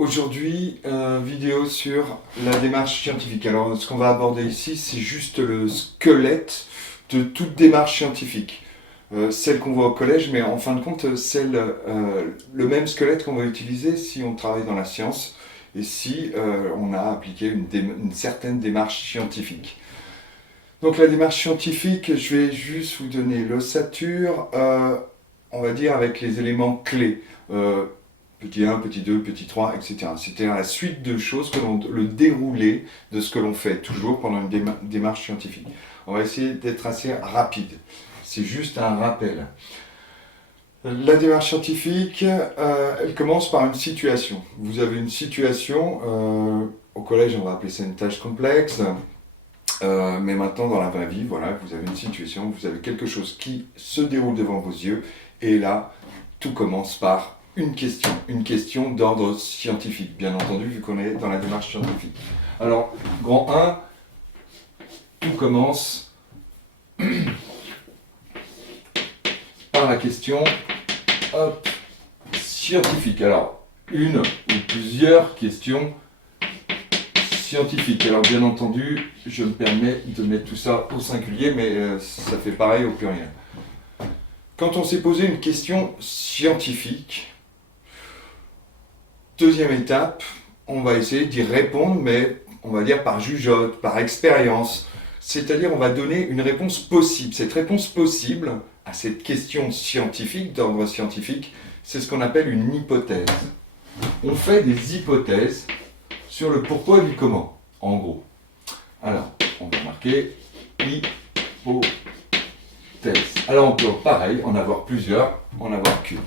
Aujourd'hui, vidéo sur la démarche scientifique. Alors, ce qu'on va aborder ici, c'est juste le squelette de toute démarche scientifique. Celle qu'on voit au collège, mais en fin de compte, le même squelette qu'on va utiliser si on travaille dans la science et si on a appliqué une certaine démarche scientifique. Donc la démarche scientifique, je vais juste vous donner l'ossature, on va dire avec les éléments clés. Petit 1, petit 2, petit 3, etc. C'est-à-dire la suite de choses, le déroulé de ce que l'on fait toujours pendant une démarche scientifique. On va essayer d'être assez rapide. C'est juste un rappel. La démarche scientifique, elle commence par une situation. Vous avez une situation, au collège on va appeler ça une tâche complexe, mais maintenant dans la vraie vie, voilà, vous avez une situation, vous avez quelque chose qui se déroule devant vos yeux, et là, tout commence par une question d'ordre scientifique, bien entendu, vu qu'on est dans la démarche scientifique. Alors, grand 1, tout commence par la question scientifique. Alors, une ou plusieurs questions scientifiques. Alors, bien entendu, je me permets de mettre tout ça au singulier, mais ça fait pareil au pluriel. Quand on s'est posé une question scientifique, deuxième étape, on va essayer d'y répondre, mais on va dire par jugeote, par expérience. C'est-à-dire on va donner une réponse possible. Cette réponse possible à cette question scientifique, d'ordre scientifique, c'est ce qu'on appelle une hypothèse. On fait des hypothèses sur le pourquoi et du comment, en gros. Alors, on va marquer hypothèse. Alors on peut, pareil, en avoir plusieurs, en avoir qu'une.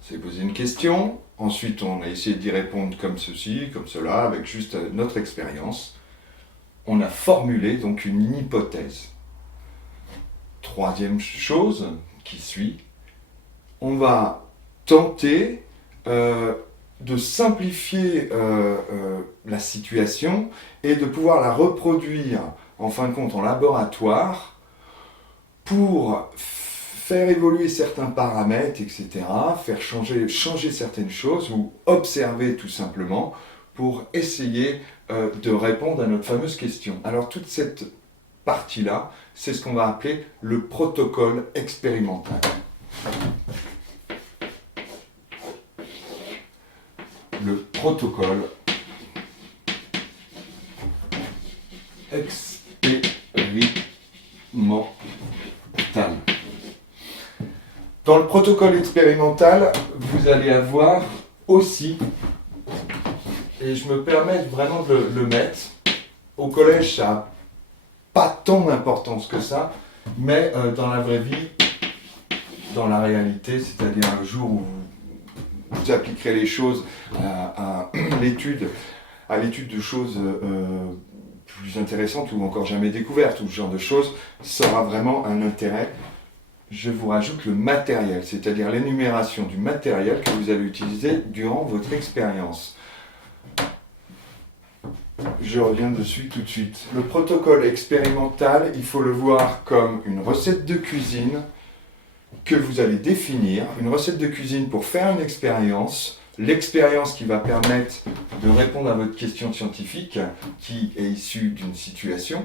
C'est poser une question, ensuite on a essayé d'y répondre comme ceci, comme cela, avec juste notre expérience. On a formulé donc une hypothèse. Troisième chose qui suit, on va tenter de simplifier la situation et de pouvoir la reproduire en fin de compte en laboratoire pour faire évoluer certains paramètres, etc., faire changer certaines choses ou observer tout simplement pour essayer de répondre à notre fameuse question. Alors toute cette partie-là, c'est ce qu'on va appeler le protocole expérimental. Le protocole expérimental. Dans le protocole expérimental, vous allez avoir aussi, et je me permets vraiment de le mettre, au collège ça n'a pas tant d'importance que ça, mais dans la vraie vie, dans la réalité, c'est-à-dire un jour où vous appliquerez les choses à l'étude de choses plus intéressantes ou encore jamais découvertes, ou ce genre de choses, ça aura vraiment un intérêt. Je vous rajoute le matériel, c'est-à-dire l'énumération du matériel que vous allez utiliser durant votre expérience. Je reviens dessus tout de suite. Le protocole expérimental, il faut le voir comme une recette de cuisine que vous allez définir, une recette de cuisine pour faire une expérience, l'expérience qui va permettre de répondre à votre question scientifique qui est issue d'une situation.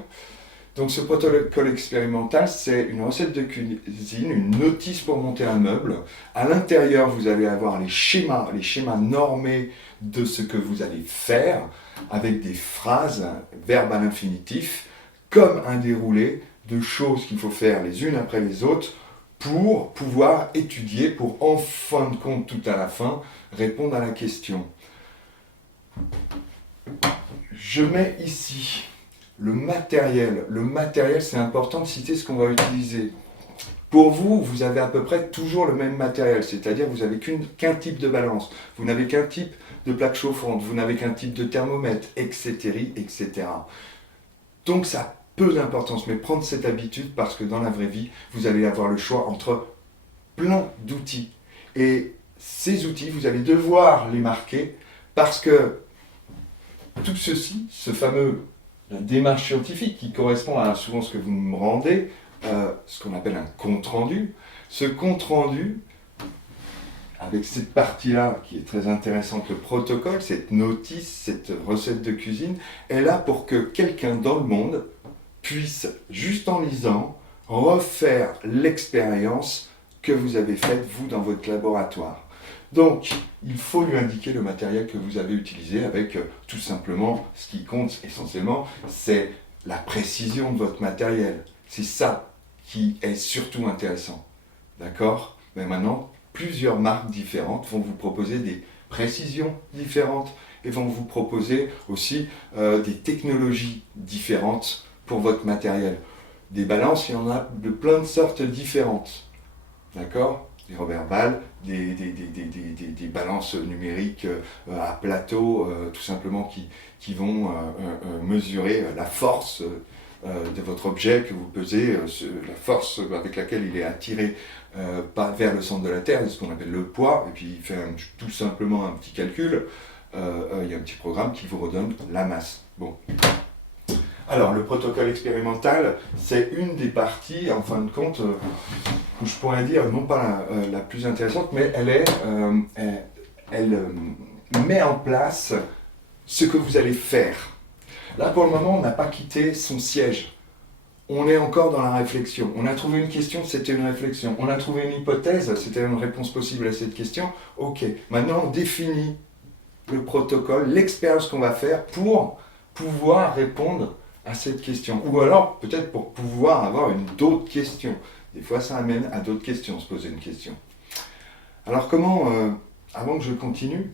Donc ce protocole expérimental, c'est une recette de cuisine, une notice pour monter un meuble. À l'intérieur, vous allez avoir les schémas normés de ce que vous allez faire, avec des phrases, verbes à l'infinitif, comme un déroulé de choses qu'il faut faire les unes après les autres pour pouvoir étudier, pour en fin de compte, tout à la fin, répondre à la question. Je mets ici le matériel. Le matériel, c'est important de citer ce qu'on va utiliser. Pour vous, vous avez à peu près toujours le même matériel, c'est-à-dire vous n'avez qu'un type de balance, vous n'avez qu'un type de plaque chauffante, vous n'avez qu'un type de thermomètre, etc., etc. Donc ça a peu d'importance, mais prendre cette habitude parce que dans la vraie vie, vous allez avoir le choix entre plein d'outils. Et ces outils, vous allez devoir les marquer parce que tout ceci, ce fameux la démarche scientifique qui correspond à souvent ce que vous me rendez, ce qu'on appelle un compte-rendu. Ce compte-rendu, avec cette partie-là qui est très intéressante, le protocole, cette notice, cette recette de cuisine, est là pour que quelqu'un dans le monde puisse, juste en lisant, refaire l'expérience que vous avez faite, vous, dans votre laboratoire. Donc, il faut lui indiquer le matériel que vous avez utilisé avec tout simplement, ce qui compte essentiellement, c'est la précision de votre matériel. C'est ça qui est surtout intéressant. D'accord? Mais maintenant, plusieurs marques différentes vont vous proposer des précisions différentes et vont vous proposer aussi des technologies différentes pour votre matériel. Des balances, il y en a de plein de sortes différentes. D'accord? Des Robert Ball, des balances numériques à plateau, tout simplement qui vont mesurer la force de votre objet que vous pesez, la force avec laquelle il est attiré vers le centre de la Terre, ce qu'on appelle le poids, et puis il fait tout simplement un petit calcul, il y a un petit programme qui vous redonne la masse. Bon. Alors, le protocole expérimental, c'est une des parties, en fin de compte, où je pourrais dire, non pas la plus intéressante, mais elle met en place ce que vous allez faire. Là, pour le moment, on n'a pas quitté son siège. On est encore dans la réflexion. On a trouvé une question, c'était une réflexion. On a trouvé une hypothèse, c'était une réponse possible à cette question. Ok, maintenant on définit le protocole, l'expérience qu'on va faire pour pouvoir répondre à cette question. Ou alors, peut-être pour pouvoir avoir d'autres questions. Des fois, ça amène à d'autres questions, se poser une question. Alors comment, avant que je continue,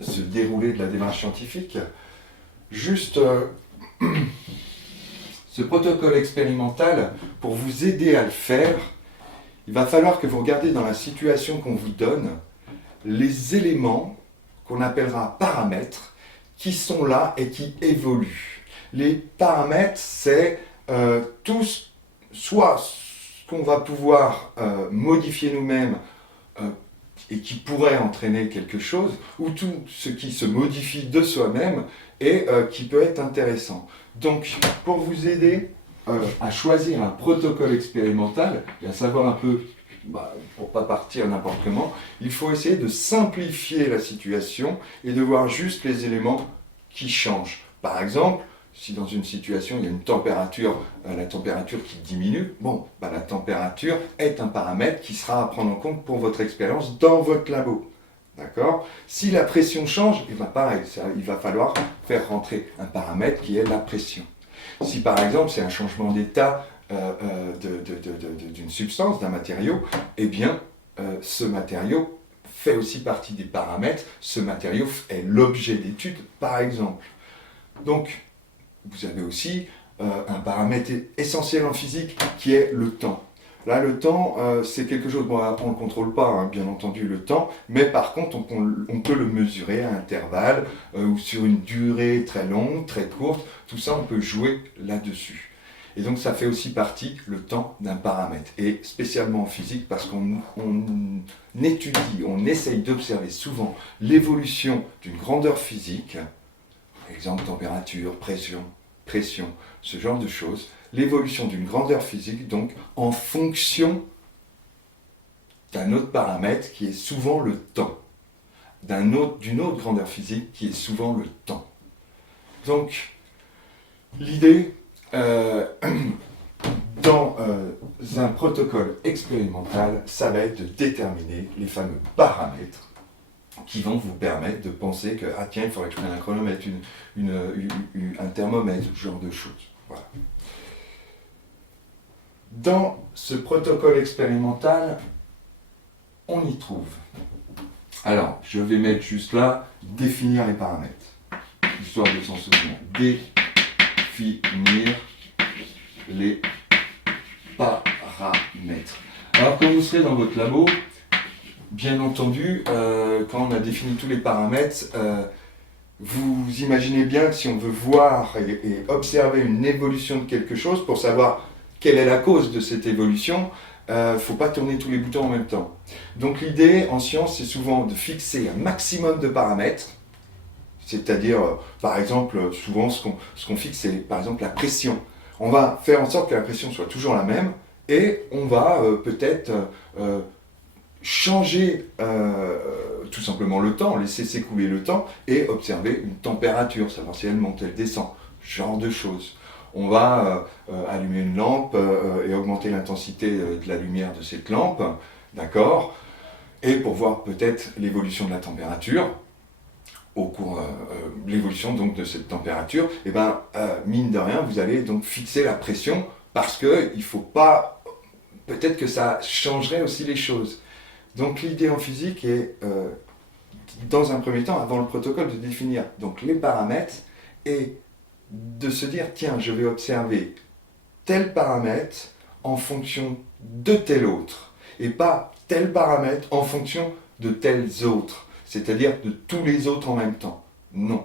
ce déroulé de la démarche scientifique, juste ce protocole expérimental, pour vous aider à le faire, il va falloir que vous regardiez dans la situation qu'on vous donne les éléments qu'on appellera paramètres qui sont là et qui évoluent. Les paramètres, c'est soit ce qu'on va pouvoir modifier nous-mêmes et qui pourrait entraîner quelque chose, ou tout ce qui se modifie de soi-même et qui peut être intéressant. Donc, pour vous aider à choisir un protocole expérimental, et à savoir un peu, pour ne pas partir n'importe comment, il faut essayer de simplifier la situation et de voir juste les éléments qui changent. Par exemple, si dans une situation il y a une température, la température qui diminue, la température est un paramètre qui sera à prendre en compte pour votre expérience dans votre labo. D'accord? Si la pression change, pareil, il va falloir faire rentrer un paramètre qui est la pression. Si par exemple c'est un changement d'état d'une substance, d'un matériau, ce matériau fait aussi partie des paramètres, ce matériau est l'objet d'étude par exemple. Donc, vous avez aussi un paramètre essentiel en physique qui est le temps. Là, le temps, c'est quelque chose, on ne le contrôle pas, bien entendu, le temps, mais par contre, on peut le mesurer à intervalles ou sur une durée très longue, très courte. Tout ça, on peut jouer là-dessus. Et donc, ça fait aussi partie, le temps, d'un paramètre. Et spécialement en physique, parce qu'on étudie, on essaye d'observer souvent l'évolution d'une grandeur physique, par exemple température, pression, ce genre de choses, l'évolution d'une grandeur physique, donc en fonction d'un autre paramètre qui est souvent le temps, d'une autre grandeur physique qui est souvent le temps. Donc, l'idée, dans un protocole expérimental, ça va être de déterminer les fameux paramètres qui vont vous permettre de penser que, il faudrait que je prenne un chronomètre, un thermomètre, ce genre de choses. Voilà. Dans ce protocole expérimental, on y trouve. Alors, je vais mettre juste là, définir les paramètres, histoire de s'en souvenir. Définir les paramètres. Alors, quand vous serez dans votre labo, bien entendu, quand on a défini tous les paramètres, vous imaginez bien que si on veut voir et observer une évolution de quelque chose, pour savoir quelle est la cause de cette évolution, il ne faut pas tourner tous les boutons en même temps. Donc l'idée en science, c'est souvent de fixer un maximum de paramètres, c'est-à-dire, par exemple, souvent ce qu'on fixe, c'est par exemple la pression. On va faire en sorte que la pression soit toujours la même, et on va peut-être changer tout simplement le temps, laisser s'écouler le temps et observer une température, savoir si elle monte, elle descend, genre de choses. On va allumer une lampe et augmenter l'intensité de la lumière de cette lampe, d'accord? Et pour voir peut-être l'évolution de la température, au cours l'évolution donc de cette température, et ben mine de rien, vous allez donc fixer la pression parce que il faut pas, peut-être que ça changerait aussi les choses. Donc l'idée en physique est, dans un premier temps, avant le protocole, de définir donc les paramètres et de se dire, tiens, je vais observer tel paramètre en fonction de tel autre, et pas tel paramètre en fonction de tels autres, c'est-à-dire de tous les autres en même temps. Non.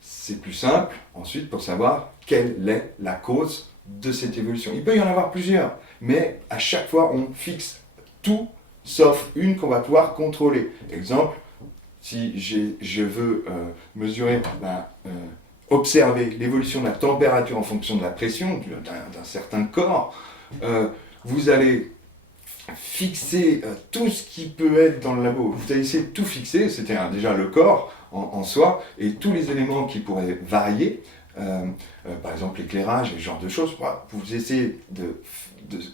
C'est plus simple, ensuite, pour savoir quelle est la cause de cette évolution. Il peut y en avoir plusieurs, mais à chaque fois, on fixe tout sauf une qu'on va pouvoir contrôler. Exemple, si je veux mesurer, observer l'évolution de la température en fonction de la pression d'un certain corps, vous allez fixer tout ce qui peut être dans le labo. Vous allez essayer de tout fixer, c'était déjà le corps en soi, et tous les éléments qui pourraient varier, par exemple l'éclairage et ce genre de choses, vous essayez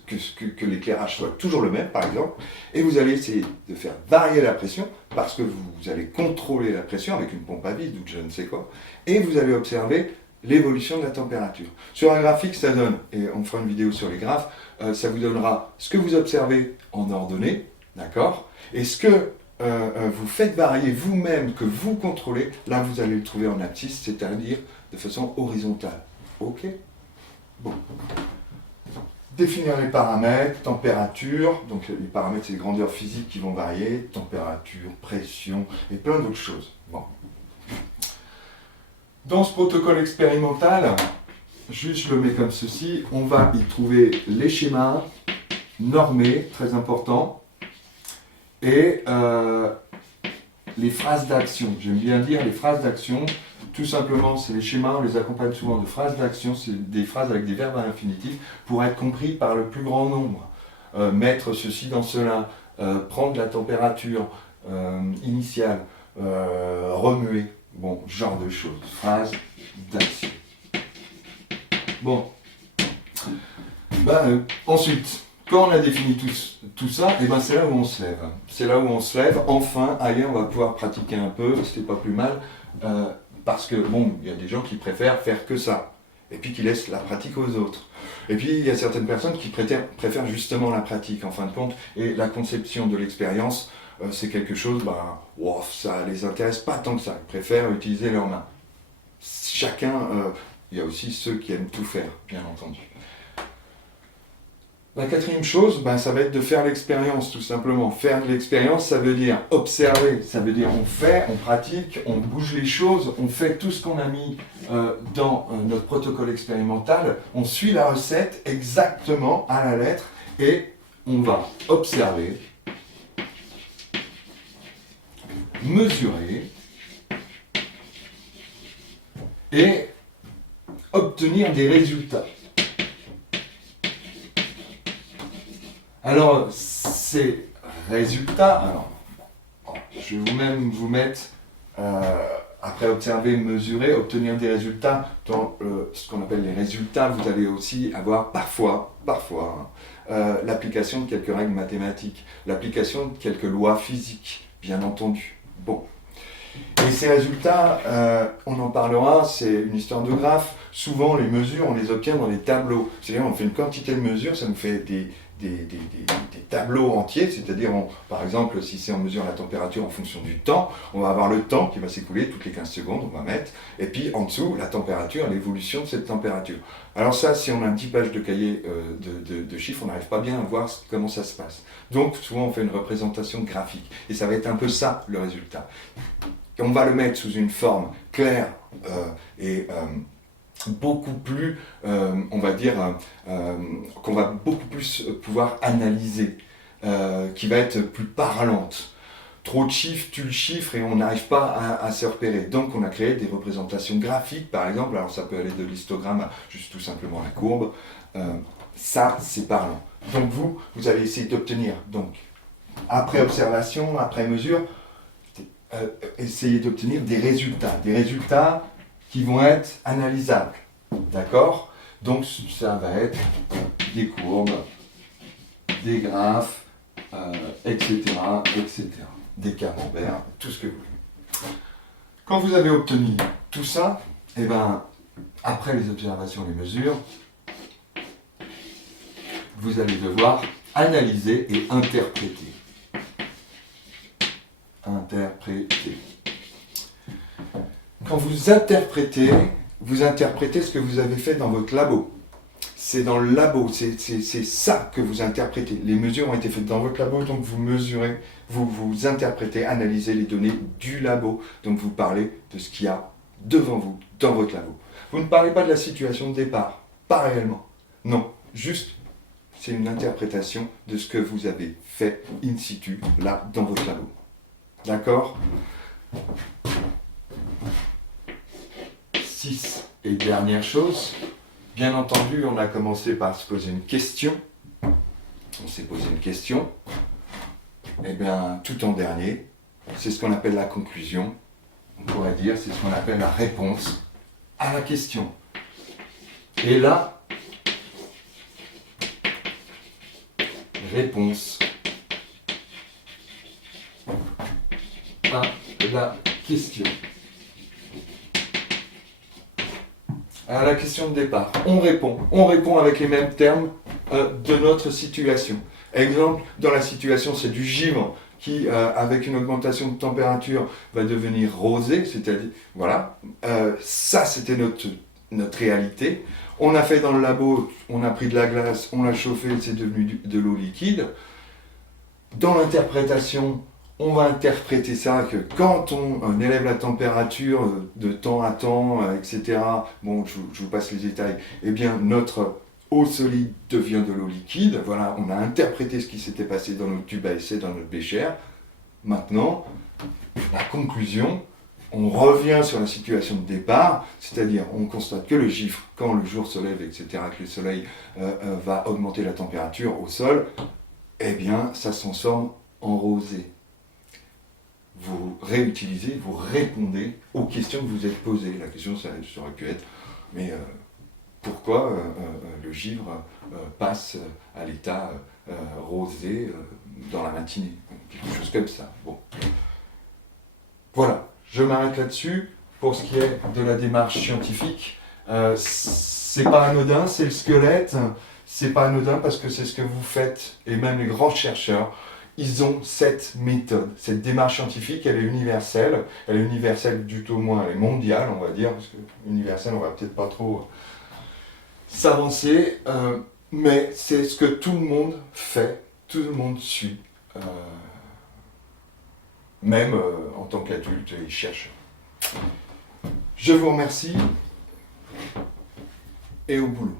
que l'éclairage soit toujours le même, par exemple, et vous allez essayer de faire varier la pression, parce que vous allez contrôler la pression avec une pompe à vide ou je ne sais quoi, et vous allez observer l'évolution de la température. Sur un graphique, ça donne, et on fera une vidéo sur les graphes, ça vous donnera ce que vous observez en ordonnée, d'accord? Et ce que vous faites varier vous-même, que vous contrôlez, là vous allez le trouver en abscisse, c'est-à-dire de façon horizontale. Ok? Bon. Définir les paramètres, température, donc les paramètres c'est les grandeurs physiques qui vont varier, température, pression et plein d'autres choses. Bon. Dans ce protocole expérimental, juste je le mets comme ceci, on va y trouver les schémas normés, très important, et les phrases d'action. J'aime bien dire les phrases d'action, tout simplement c'est les schémas, on les accompagne souvent de phrases d'action, c'est des phrases avec des verbes à l'infinitif pour être compris par le plus grand nombre. Mettre ceci dans cela, prendre la température initiale, remuer, bon, genre de choses, phrases d'action. Bon, ensuite, quand on a défini tout ça, et c'est là où on se lève. C'est là où on se lève, enfin, allez, on va pouvoir pratiquer un peu, c'était pas plus mal, parce que, bon, il y a des gens qui préfèrent faire que ça, et puis qui laissent la pratique aux autres. Et puis, il y a certaines personnes qui préfèrent justement la pratique, en fin de compte, et la conception de l'expérience, c'est quelque chose, ça les intéresse pas tant que ça, ils préfèrent utiliser leurs mains. Chacun, il y a aussi ceux qui aiment tout faire, bien entendu. La quatrième chose, ça va être de faire l'expérience, tout simplement. Faire de l'expérience, ça veut dire observer, ça veut dire on fait, on pratique, on bouge les choses, on fait tout ce qu'on a mis dans notre protocole expérimental, on suit la recette exactement à la lettre et on va observer, mesurer et obtenir des résultats. Alors, ces résultats, je vais même vous mettre, après observer, mesurer, obtenir des résultats, dans ce qu'on appelle les résultats, vous allez aussi avoir parfois, l'application de quelques règles mathématiques, l'application de quelques lois physiques, bien entendu. Bon. Et ces résultats, on en parlera, c'est une histoire de graphe. Souvent, les mesures, on les obtient dans les tableaux. C'est-à-dire, on fait une quantité de mesures, ça nous fait des tableaux entiers, c'est-à-dire, par exemple, si c'est on mesure la température en fonction du temps, on va avoir le temps qui va s'écouler toutes les 15 secondes, on va mettre, et puis en dessous, la température, l'évolution de cette température. Alors ça, si on a 10 pages de cahier de chiffres, on n'arrive pas bien à voir comment ça se passe. Donc, souvent, on fait une représentation graphique, et ça va être un peu ça, le résultat. Et on va le mettre sous une forme claire et beaucoup plus, on va dire, qu'on va beaucoup plus pouvoir analyser, qui va être plus parlante. Trop de chiffres, tue le chiffre et on n'arrive pas à se repérer. Donc on a créé des représentations graphiques, par exemple, alors ça peut aller de l'histogramme à juste tout simplement la courbe. Ça, c'est parlant. Donc vous allez essayer d'obtenir donc après observation, après mesure, essayer d'obtenir des résultats qui vont être analysables. D'accord? Donc ça va être des courbes, des graphes, etc., etc. Des camemberts, tout ce que vous voulez. Quand vous avez obtenu tout ça, et ben, après les observations, les mesures, vous allez devoir analyser et interpréter. Interpréter. Quand vous interprétez ce que vous avez fait dans votre labo. C'est dans le labo, c'est ça que vous interprétez. Les mesures ont été faites dans votre labo, donc vous mesurez, vous interprétez, analysez les données du labo. Donc vous parlez de ce qu'il y a devant vous, dans votre labo. Vous ne parlez pas de la situation de départ, pas réellement. Non, juste, c'est une interprétation de ce que vous avez fait in situ, là, dans votre labo. D'accord ? 6. Et dernière chose, bien entendu, on a commencé par se poser une question. On s'est posé une question. Eh bien, tout en dernier, c'est ce qu'on appelle la conclusion. On pourrait dire, c'est ce qu'on appelle la réponse à la question. Et là, réponse à la question. À la question de départ, on répond avec les mêmes termes de notre situation. Exemple, dans la situation, c'est du givre qui, avec une augmentation de température, va devenir rosé, c'est-à-dire, voilà, ça c'était notre réalité. On a fait dans le labo, on a pris de la glace, on l'a chauffé, c'est devenu de l'eau liquide. Dans l'interprétation, on va interpréter ça que quand on élève la température de temps à temps, etc., bon, je vous passe les détails, eh bien, notre eau solide devient de l'eau liquide. Voilà, on a interprété ce qui s'était passé dans notre tube à essai, dans notre bécher. Maintenant, la conclusion, on revient sur la situation de départ, c'est-à-dire on constate que le givre, quand le jour se lève, etc., que le soleil va augmenter la température au sol, eh bien, ça se transforme en rosé. Vous réutilisez, vous répondez aux questions que vous êtes posées. La question, ça aurait pu être, mais pourquoi le givre passe à l'état rosé dans la matinée? Quelque chose comme ça. Bon. Voilà, je m'arrête là-dessus. Pour ce qui est de la démarche scientifique, c'est pas anodin, c'est le squelette. C'est pas anodin parce que c'est ce que vous faites, et même les grands chercheurs, ils ont cette méthode, cette démarche scientifique, elle est universelle du tout au moins, elle est mondiale, on va dire, parce que universelle, on va peut-être pas trop s'avancer, mais c'est ce que tout le monde fait, tout le monde suit, même en tant qu'adulte et chercheur. Je vous remercie, et au boulot.